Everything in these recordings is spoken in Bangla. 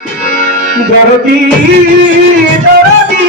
দরদি দরদি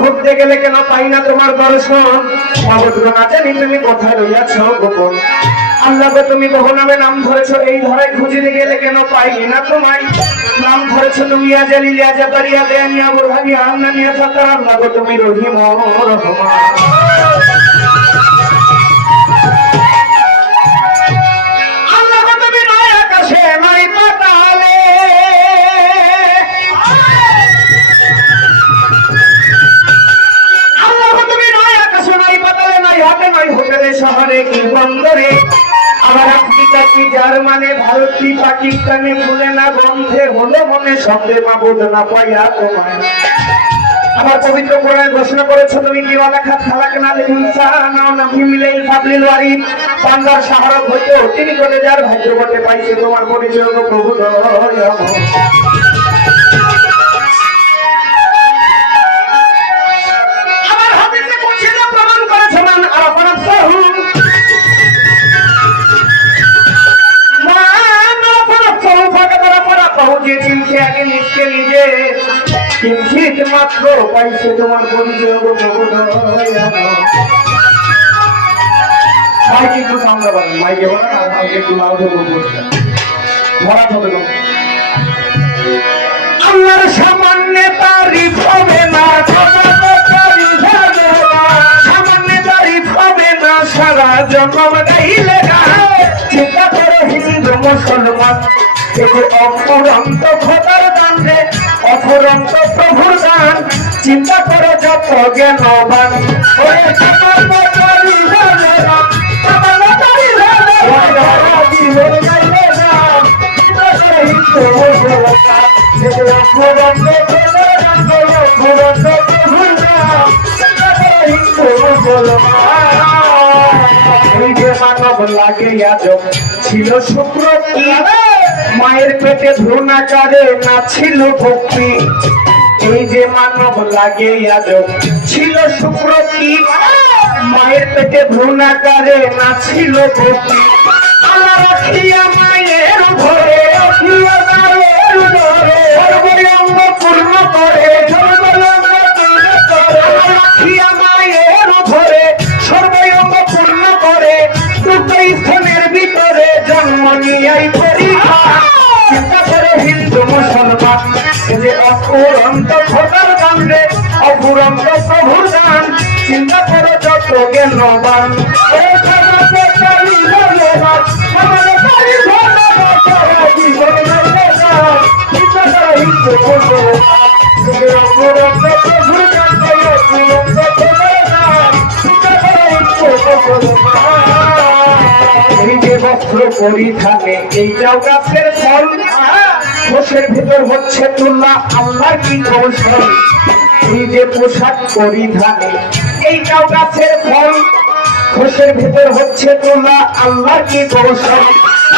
ঘুরতে গেলে কেন পাই না তোমার দর্শন? সমুদ্র না জানি তুমি কোথায় রইয়াছ গোপন। আল্লাহকে তুমি বহু নামে নাম ধরেছো, এই ধরে খুঁজতে গেলে কেন পাই না তোমায়? নাম ধরেছো তুমি আজালি লিয়াজা পারিয়া দেয়ানিয়া বুরহানিয়া আন্নানিয়া ফাতার। আল্লাহকে তুমি রহিম রহমান। আল্লাহকে তুমি নয় আকাশে নাই পাতালে, শহরে কি বন্দরে, আবার আফ্রিকা কি জার্মানে, ভারত কি পাকিস্তানে, ভুলে না গন্ধে হলো মনে শব্দে মাবুদ না পাইয়া তোমায়। আমার পবিত্র কোরআনে ঘোষণা করেছো তুমি কি ওয়ালাখাত খালাকনাল ইনসানা ওয়া নাফি মিলাইল ফাবলিল ওয়ারিদ। বান্দার শাহরত হইতে অতি নিকটে যার ভাগ্য বটে পাইছে তোমার পরিচয় গো প্রভু দয়াময়। কিঞ্চিত মাত্র পাইছে তোমার পরিচয় গো প্রভু দয়াময়। মাইকে একটু সামনে বাড়ান, মাইকে বাড়ান আর আমাকে একটু লাউড হবে ভরা হবে। আল্লাহর সামান্য তারিফ হবে না, সামান্য তারিফ হবে না, সারা জন্ম গাইলে গায়। চিন্তা করে হিন্দু মুসলমান অফুরন্ত খোদার দান রে, অফুরন্ত প্রভুর দান। চিন্তা করো যত জ্ঞানবান মানব লাগে ছিল শুক্র কি, মায়ের পেটে ভ্রূণাকারে না ছিল ভক্তি। এই যে মানব লাগে ছিল শুক্র কি, মায়ের পেটে ভ্রূণাকারে না ছিল ভক্তি। আল্লাহ রাখিয়া মায়ের ঘরে সর্বঙ্গ পূর্ণ করে, রাখিয়া মায়ের ঘরে সর্বঙ্গ পূর্ণ করে, দুটো স্থানের ভিতরে জন্ম নিয়াই পরীক্ষা। চিন্তা করে হিন্দু মুসলমান যে অফুরন্ত খোদার দান রে, অফুরন্ত প্রভুর দান। চিন্তা করে যত জ্ঞানবান এই যে বস্ত্র পরিধানে এইটাও গাছের ফল, কোষের ভেতর হচ্ছে তুল্লা আল্লাহর কি কৌশল। এই যে পোশাক পরিধানে এইটাও গাছের ফল, কোষের ভেতর হচ্ছে তুল্লা আল্লাহর কি কৌশল।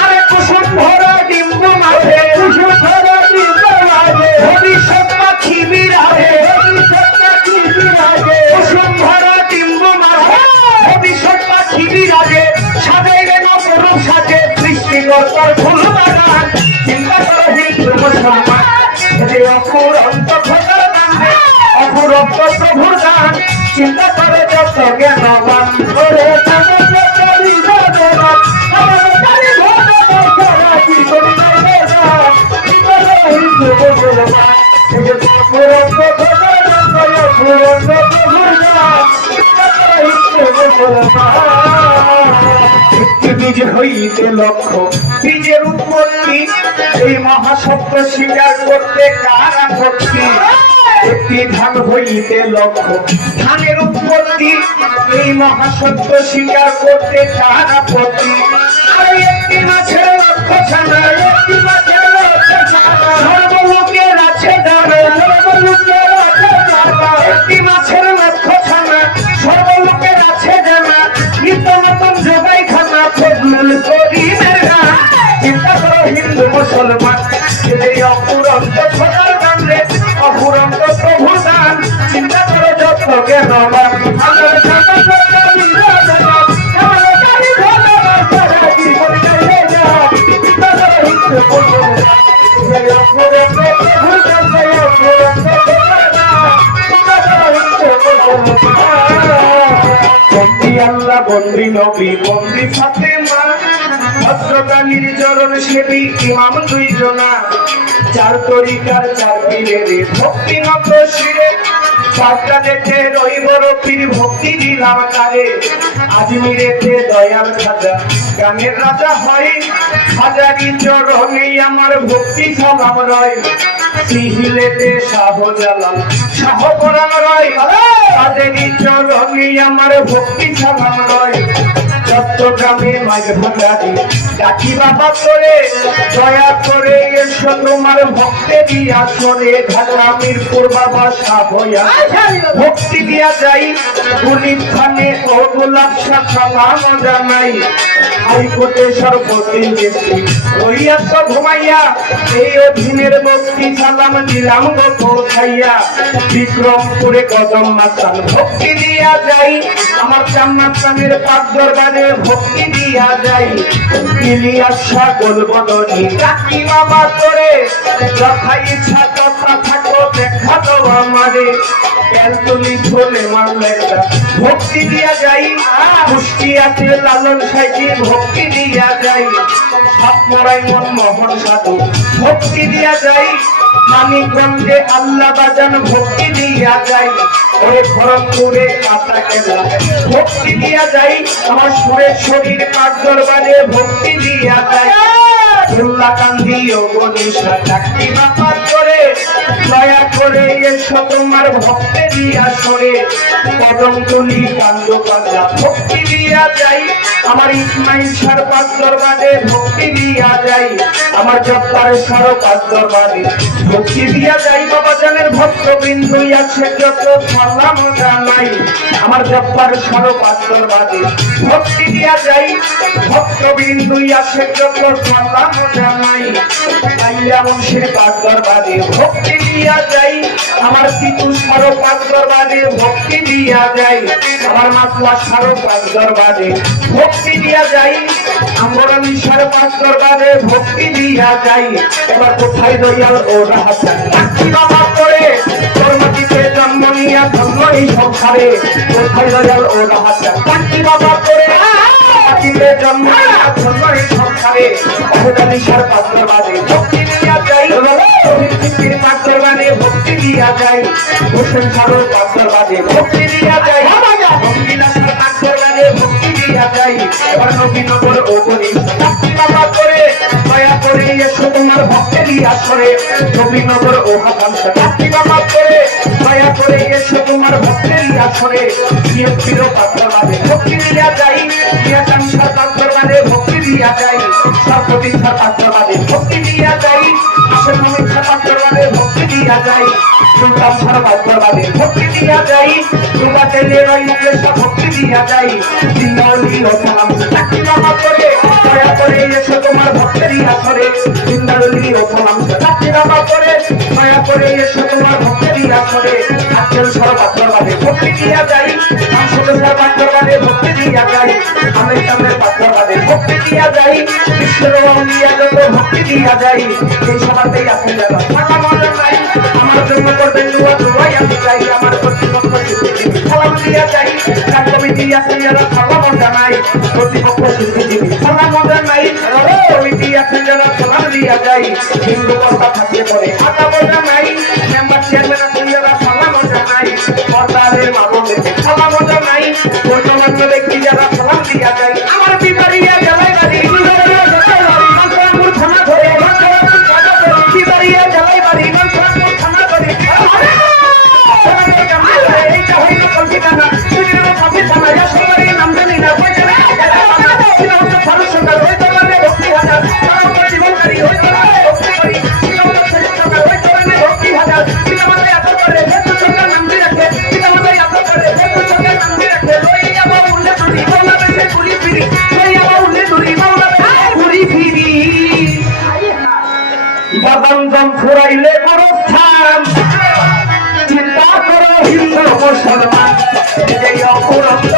আরে কুসুম ভরা ডিম্ব মাঝে, কুসুম ভরা ডিম্ব মাঝে ভবিষ্যৎ পাখি বিরাজে, ভবিষ্যৎ পাখি বিরাজে। কুসুম ভরা ডিম্ব মাঝে ভবিষ্যৎ পাখি বিরাজে, সাজাইলে নবরূপ সাজে সৃষ্টিকর্তার ফুল বাগান। চিন্তা করো হিন্দু মুসলমান যে অফুরন্ত খোদার দান রে, অফুরন্ত প্রভুর দান। চিন্তা করে যত জ্ঞানবান করে হিন্দু মুসলমান এই যে অফুরন্ত অফুরন্ত একটি বীজ হইতে লক্ষ্য বীজের উৎপত্তি এই মহাসত্য স্বীকার করতে কার আপত্তি একটি ধান হইতে লক্ষ্য ধানের উৎপত্তি এই মহাসত্য স্বীকার করতে কার আপত্তি আর একটি মাছের লক্ষ্য ছাড়া একটি মাছের লক্ষ্য ছাড়া সর্বলোকের আছে দাঁড়া সর্বলোকের আছে দাঁড়া একটি মাছের লক্ষ্য ছাড়া সর্বলোকের আছে জানা নিত্য নতুন জোগাই খানা ফজলুল করিমের গান চিন্তা করো হিন্দু মুসলমান এই অপুরন্ত ছোটার গান রে অপুরন্ত প্রভুর গান চিন্তা করো যত জ্ঞান বন্দি আল্লাহ বন্দি নবী বন্দি ফাতেমা ভদ্রকালীর চরণ সেবী ইমাম দুইজনা চার তরিকার চার পীরের ভক্তি মত শিরে পাট্টা দেখে রইব রফির ভক্তি দিলাম তারে আজমিরেতে দয়াল খাজা গানের রাজা হয় হাজারি চরণে আমার ভক্তি সালাম রয় সিহিলেতে শাহজালাল শাহ পরাণ রয় তাদেরই চরণে আমার ভক্তি সালাম রয় চট্টগ্রামে মাঝ ভান্ডারি ডাকি বাবা করে দয়া করে এসো তোমার ভক্তেরই আসরে ঢাকা মিরপুর বাবা সাহয়া ভক্তি দিয়া যাই গুলিব খানে ও গোলাপ শাহ সালাম জানাই হাইকোর্টে সর্বদিন গেছি রইয়াছ ঘুমাইয়া এই অধীনের ভক্তি সালাম দিলাম গো পৌঁছাইয়া বিক্রমপুরে কদম মাতান ভক্তি দিয়া যাই আমার চাম্মাতানের পাক দরবারে ভক্তি দিয়া যাই ইলিয়াস সাগর বদনী ডাকি বাবা করে যথা ইচ্ছা তথা থাকো দেখা তো আমারে বেলতুলি ফুলে মামলাটা ভক্তি দিয়া যাই কুষ্টিয়াতে লালন সাইজি ভক্তি দিয়া যাই সাতমরাই মনমোহন সাধু ভক্তি দিয়া যাই মানিকগঞ্জে আল্লাহ বাজান ভক্তি দিয়া যাই ওরে খড়গপুরে কাটা কেলা ভক্তি দিয়া যাই আমার সুরের শরীর পাক দরবারে ভক্তি দিয়া যাই দুল্লা কান্দি ও গণেশা ডাকি বাবা করে দয়া করে এসো তোমার ভক্তে দিয়া সরে কদম তুলি কান্দ পাল্লা ভক্তি দিয়া যাই আমার ইসমাইল সার পাক দরবারে ভক্তি দিয়া যাই আমার জব্বার সার পাক দরবারে ভক্তি দিয়া যাই বাবা জানের ভক্ত বিন্দু আছে যত সালাম জানাই আমার জব্বার সার পাক দরবারে ভক্তি দিয়া যাই ভক্ত বিন্দু আছে যত সালাম জানাই আইয়া বংশের পাক দরবারে ভক্তি দিয়া যাই আমার পিতু সার পাক দরবারে ভক্তি দিয়া যাই আমার মাতলা সার পাক দরবারে ভক্তি দিয়া যাই আমরা মিশার পাক দরবারে ভক্তি দিয়া যাই এবার কোথায় দয়াল ও রাহাত ডাকি বাবা করে তোর মাটিতে জন্ম নিয়া ধন্য এই সংসারে কোথায় দয়াল ও রাহাত ডাকি বাবা করে মাটিতে জন্ম নিয়া ধন্য এই সংসারে আমরা মিশার পাক দরবারে ভক্তি দিয়া যাই পৃথিবীর পাক দরবারে ভক্তি দিয়া যাই হোসেন সারর পাক দরবারে ভক্তি দিয়া যাই বিলাসার পাক দরবারে ভক্তি দিয়া যাই এবার নবীনগর ও গরিব ডাকি বাবা করে দয়া করে এসো তোমার ভক্তেরই আসরে নবীনগর ও হাসানসা ডাকি বাবা করে দয়া করে এসো তোমার ভক্তেরই আসরে বিএনপির পাক দরবারে ভক্তি দিয়া যাই ইয়াকাংশার পাক দরবারে ভক্তি দিয়া যাই সর্বদিশার পাক দরবারে ভক্তি দিয়া যাই আশেপাশের পাক দরবারে ভক্তি দিয়া যাই সুলতান সার পাক দরবারে ভক্তি দিয়া যাই সুবাতে লেরই মুকেশা ভক্তি দিয়া যাই জিন্দাউলি ও সালাম ডাকি বাবা করে দয়া করে এসো তোমার ভক্তেরই আসরে জিন্দাউলি ও সালাম ডাকি বাবা করে দয়া করে এসো তোমার ভক্তেরই আসরে আজকের সার পাক দরবারে ভক্তি দিয়া যাই আসলে সার পাক দরবারে ভক্তি দিয়া যাই আমি সামনের পাক দরবারে ভক্তি দিয়া যাই বিশ্বের অলিয়া যত ভক্তি দিয়া যাই এই সভাতেই আপনি যারা থাকা মনে নাই আমার জন্য করবেন দোয়া আমি চাই আমার কর্তৃপক্ষ শিল্পীজীবী সালাম দিয়া যাই তার কমিটি আছে যারা সালাম জানাই কর্তৃপক্ষ শিল্পীজীবী সালাম জানাই কমিটি আছে যারা সালাম দিয়া যাই হিন্দু কথা থাকলে পরে আটা মজা নাই মেম্বার চেয়ারম্যান কুইয়ারা সালা মজা নাই সরকারের মামলেতে সালা মজা নাই গণ্যমান্য ব্যক্তি যারা সালাম দিয়া যায় আমার বিবারিয়া জেলায় বাড়ি মন্ত্রামপুর থানা ধরে বিবারিয়া জেলায় বাড়ি মন্ত্রামপুর থানা ধরে এইটা হইল কলকাতা সুযোগ কাছে থানা যা সরকারি নাম জানি না ভারত সরকার হয়তো মানে ভক্তি হাজার জীবনকারী হয়তো ভক্তি করি সরকার হয়তো মানে ভক্তি হাজার পিতামাতাই এত করে ভক্ত সরকার নাম দিয়ে রাখে পিতামাতাই এত করে ভক্ত সরকার নাম দিয়ে রাখে লইয়া বা উল্লে ধরি মাওলা বেশে ঘুরি ফিরি লইয়া বা উল্লে ধরি মাওলা বেশে ঘুরি ফিরি বাদাম জম ফুরাইলে গোরস্থান চিন্তা করো হিন্দু মুসলমান এই অপুরন্ত